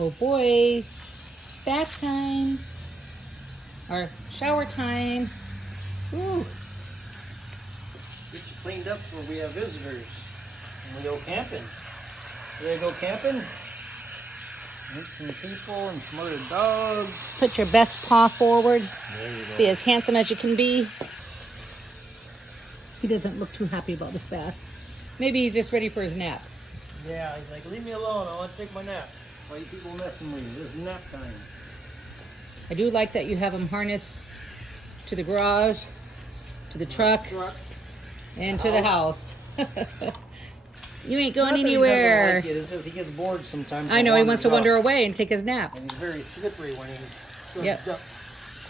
Oh boy, bath time or shower time. Ooh. Get you cleaned up before we have visitors. And we go camping. Ready to go camping? Meet some people and some other dogs. Put your best paw forward. There you go. Be as handsome as you can be. He doesn't look too happy about this bath. Maybe he's just ready for his nap. Yeah, he's like, leave me alone. I want to take my nap. Why you people messing with you? This is nap time. I do like that you have him harnessed to the garage, to the truck, and to the house. You ain't going anywhere. Like it's just he gets bored sometimes. I know, he wants to wander away and take his nap. And he's very slippery when he's sucked Yep. up.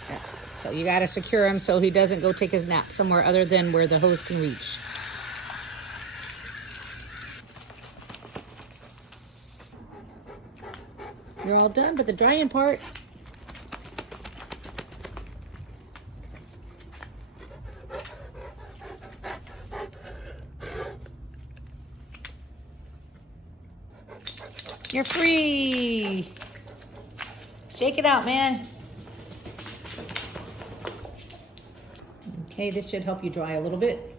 Yeah. So you got to secure him so he doesn't go take his nap somewhere other than where the hose can reach. You're all done, but the drying part. You're free. Shake it out, man. Okay, this should help you dry a little bit.